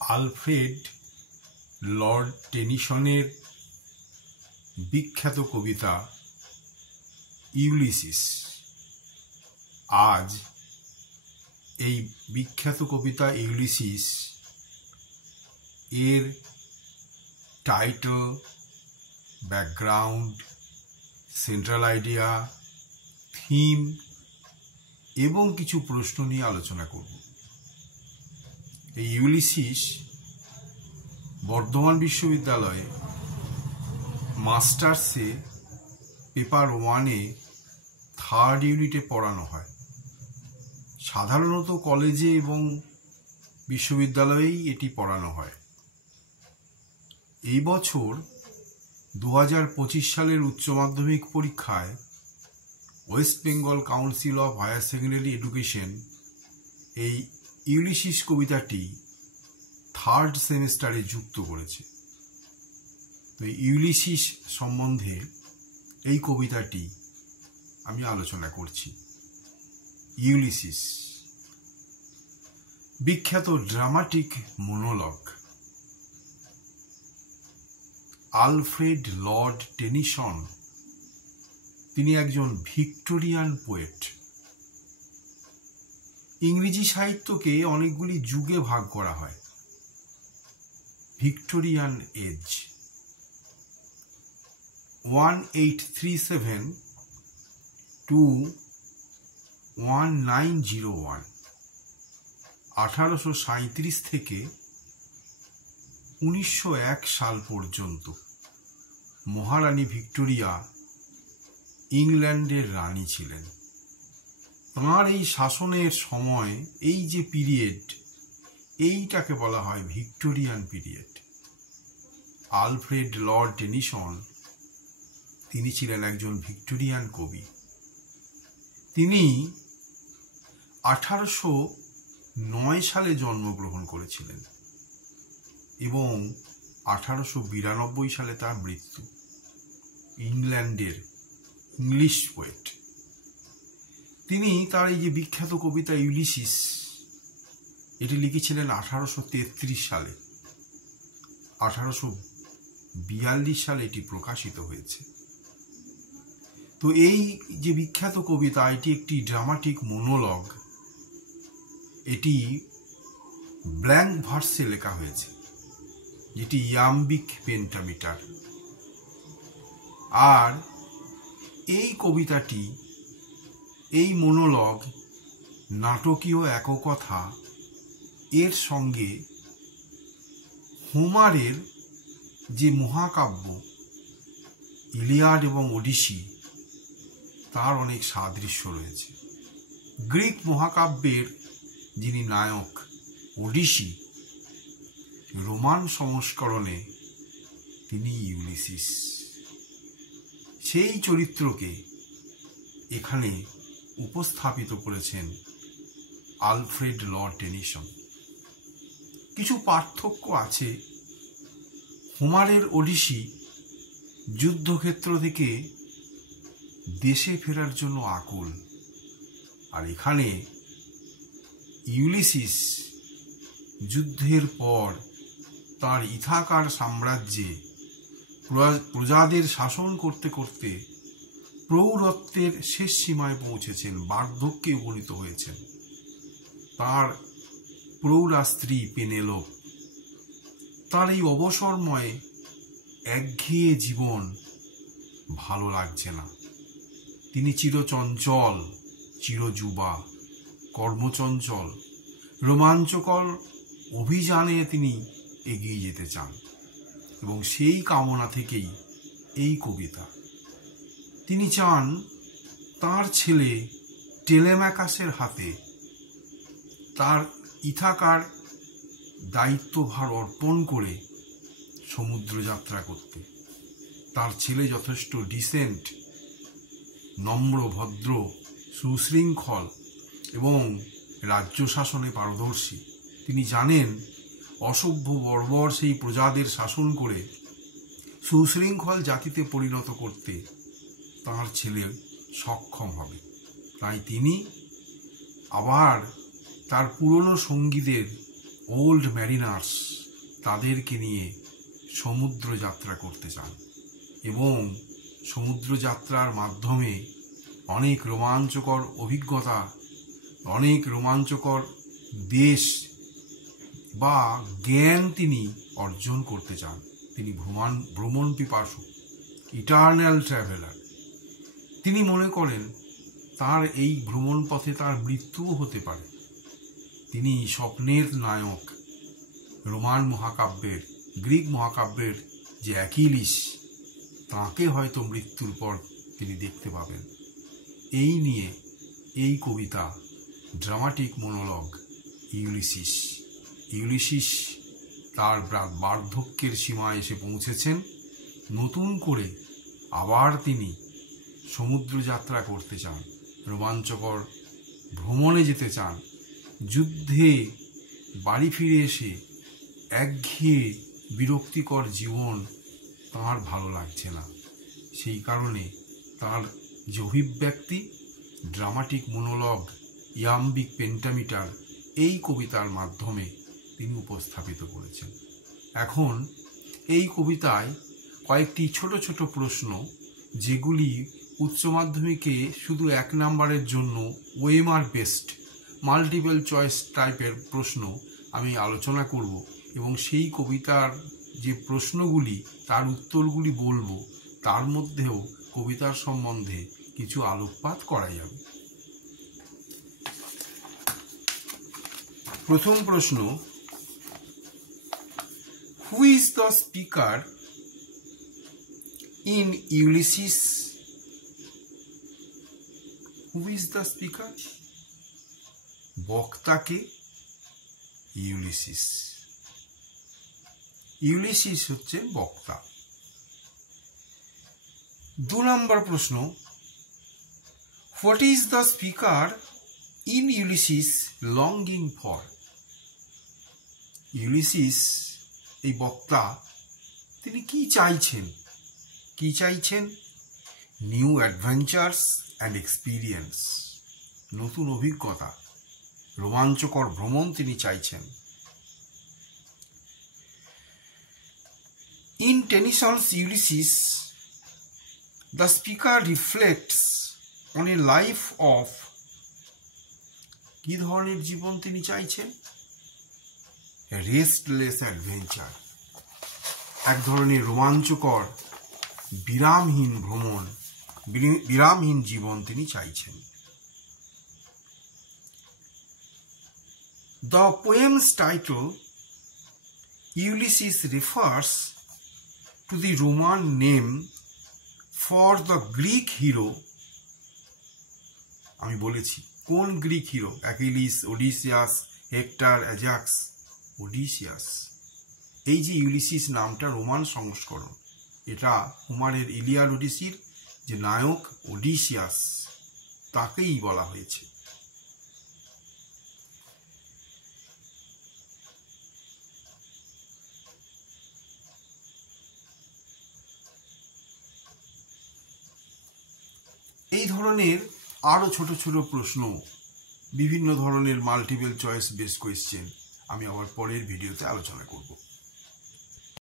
Alfred Lord টেনিসনের বিখ্যাত কবিতা Ulysses. আজ এই বিখ্যাত কবিতা ইউলিসিস এর title, background, central idea, theme এবং কিছু প্রশ্ন নিয়ে আলোচনা করব। এই ইউলিসিস বর্ধমান বিশ্ববিদ্যালয়ে মাস্টার্সে পেপার 1-এ 3rd ইউনিটে পড়ানো হয়। সাধারণত কলেজে এবং বিশ্ববিদ্যালয়েই এটি পড়ানো হয়। এই বছর 2025 সালের উচ্চ মাধ্যমিক পরীক্ষায় West Bengal Council of Higher Secondary Education এই ইউলিসিস কবিতাটি 3rd সেমিস্টারে যুক্ত করেছে। তো ইউলিসিস সম্বন্ধে এই কবিতাটি আমি আলোচনা করছি। ইউলিসিস বিখ্যাত dramatic monologue. Alfred Lord Tennyson তিনি একজন ভিক্টোরিয়ান পোয়েট। ইংরেজি সাহিত্যকে অনেকগুলি যুগে ভাগ করা হয়। ভিক্টোরিয়ান এজ 1837 to 1901, 1837 থেকে 1901 সাল পর্যন্ত মহারানী ভিক্টোরিয়া ইংল্যান্ডের রানী ছিলেন। তাঁর এই শাসনের সময়, এই যে পিরিয়ড, এইটাকে বলা হয় Victorian period. Alfred Lord Tennyson তিনি ছিলেন একজন ভিক্টোরিয়ান কবি। তিনি 1809 সালে জন্মগ্রহণ করেছিলেন এবং 1892 সালে তার মৃত্যু। ইংল্যান্ডের ইংলিশ পোয়েট। তিনি তার এই যে বিখ্যাত কবিতা ইউলিসিস এটি লিখেছিলেন 1833 সালে। 1842 সালে এটি প্রকাশিত হয়েছে। তো এই যে বিখ্যাত কবিতা, এটি একটি ড্রামাটিক মনোলগ। এটি ব্ল্যাঙ্ক ভার্সে লেখা হয়েছে, যেটি ইয়াম্বিক পেন্টামিটার। আর এই কবিতাটি, এই মনোলগ নাটকীয় এককথা এর সঙ্গে হোমারের যে মহাকাব্য ইলিয়াড এবং ওডিসি তার অনেক সাদৃশ্য রয়েছে। গ্রিক মহাকাব্যের যিনি নায়ক ওডিসি, রোমান সংস্করণে তিনি ইউলিসিস। সেই চরিত্রকে এখানে উপস্থাপিত করেছেন আলফ্রেড লর্ড টেনিসন। কিছু পার্থক্য আছে। হোমারের ওডিসি যুদ্ধক্ষেত্র থেকে দেশে ফেরার জন্য আকুল, আর এখানে ইউলিসিস যুদ্ধের পর তার ইথাকার সাম্রাজ্যে প্রজাদের শাসন করতে করতে প্রৌঢ়ত্বের শেষ সীমায় পৌঁছেছেন, বার্ধক্যে উপনীত হয়েছেন। তার প্রৌঢ়া স্ত্রী পেনেলোপ, তার এই অবসরময় একঘেয়ে জীবন ভালো লাগছে না। তিনি চিরচঞ্চল, চিরযুবা, কর্মচঞ্চল, রোমাঞ্চকর অভিযানে তিনি এগিয়ে যেতে চান এবং সেই কামনা থেকেই এই কবিতা। তিনি চান তার ছেলে টেলেম্যাকাসের হাতে তার ইথাকার দায়িত্বভার অর্পণ করে সমুদ্র যাত্রা করতে। তার ছেলে যথেষ্ট ডিসেন্ট, নম্র, ভদ্র, সুশৃঙ্খল এবং রাজ্য শাসনে পারদর্শী। তিনি জানেন অসভ্য বর্বর সেই প্রজাদের শাসন করে সুশৃঙ্খল জাতিতে পরিণত করতে তাঁর ছেলে সক্ষম হবে। তাই তিনি আবার তার পুরনো সঙ্গীদের ওল্ড ম্যারিনার্স তাদেরকে নিয়ে সমুদ্র যাত্রা করতে চান এবং সমুদ্র যাত্রার মাধ্যমে অনেক রোমাঞ্চকর অভিজ্ঞতা, অনেক রোমাঞ্চকর দেশ বা জ্ঞান তিনি অর্জন করতে চান। তিনি ভ্রমণ পিপাসু, ইটার্নাল ট্রাভেলার। তিনি মনে করেন তার এই ভ্রমণ পথে তার মৃত্যুও হতে পারে। তিনি স্বপ্নের নায়ক, রোমান মহাকাব্যের, গ্রিক মহাকাব্যের যে অ্যাকিলিস, তাকে হয়তো মৃত্যুর পর তিনি দেখতে পাবেন। এই নিয়ে এই কবিতা, ড্রামাটিক মনোলগ ইউলিসিস। ইউলিসিস তার বার্ধক্যের সীমায় এসে পৌঁছেছেন। নতুন করে আবার তিনি সমুদ্র যাত্রা করতে চান, রোমাঞ্চকর ভ্রমণে যেতে চান। যুদ্ধে বাড়ি ফিরে এসে একঘেয়ে বিরক্তিকর জীবন তাঁর ভালো লাগছে না। সেই কারণে তাঁর যে অভিব্যক্তি, ড্রামাটিক মনোলগ, ইয়াম্বিক পেন্টামিটার, এই কবিতার মাধ্যমে তিনি উপস্থাপিত করেছেন। এখন এই কবিতায় কয়েকটি ছোট ছোট প্রশ্ন, যেগুলি উচ্চ মাধ্যমিকে শুধু 1 নম্বরের জন্য ওএমআর বেসড মাল্টিপল চয়েস টাইপের প্রশ্ন আমি আলোচনা করব এবং সেই কবিতার যে প্রশ্নগুলি তার উত্তরগুলি বলবো, তার মধ্যেও কবিতার সম্বন্ধে কিছু আলোকপাত করা যাবে। প্রথম প্রশ্ন, who is the speaker in Ulysses? Who is the speaker? বক্তাকে? ইউলিসিস। ইউলিসিস হচ্ছে বক্তা। 2 নম্বর প্রশ্ন, what is the speaker in Ulysses longing for? Ulysses, এই বক্তা, তিনি কি চাইছেন? কি চাইছেন? নিউ অ্যাডভেঞ্চার্স অ্যান্ড এক্সপিরিয়েন্স, নতুন অভিজ্ঞতা, রোমাঞ্চকর ভ্রমণ তিনি চাইছেন। In Tennyson's Ulysses, the speaker reflects on a life of, কি ধরনের জীবন তিনি চাইছেন? রেস্টলেস অ্যাডভেঞ্চার, এক ধরনের রোমাঞ্চকর বিরামহীন ভ্রমণ, বিরামহীন জীবন তিনি চাইছেন। The poem's title Ulysses refers to the Roman name for the Greek hero। আমি বলেছি কোন Greek hero? Achilles, Odysseus, hectare, Ajax. Odysseus. এই যে ইউলিসিস নামটা রোমান সংস্করণ, এটা হোমারের ইলিয়াড ওডিসির যে নায়ক ওডিসিয়াস, তাকেই বলা হয়েছে। এই ধরনের আরও ছোট ছোট প্রশ্ন, বিভিন্ন ধরনের মাল্টিপল চয়েস বেস কোয়েশ্চেন আমি আবার পরের ভিডিওতে আলোচনা করব।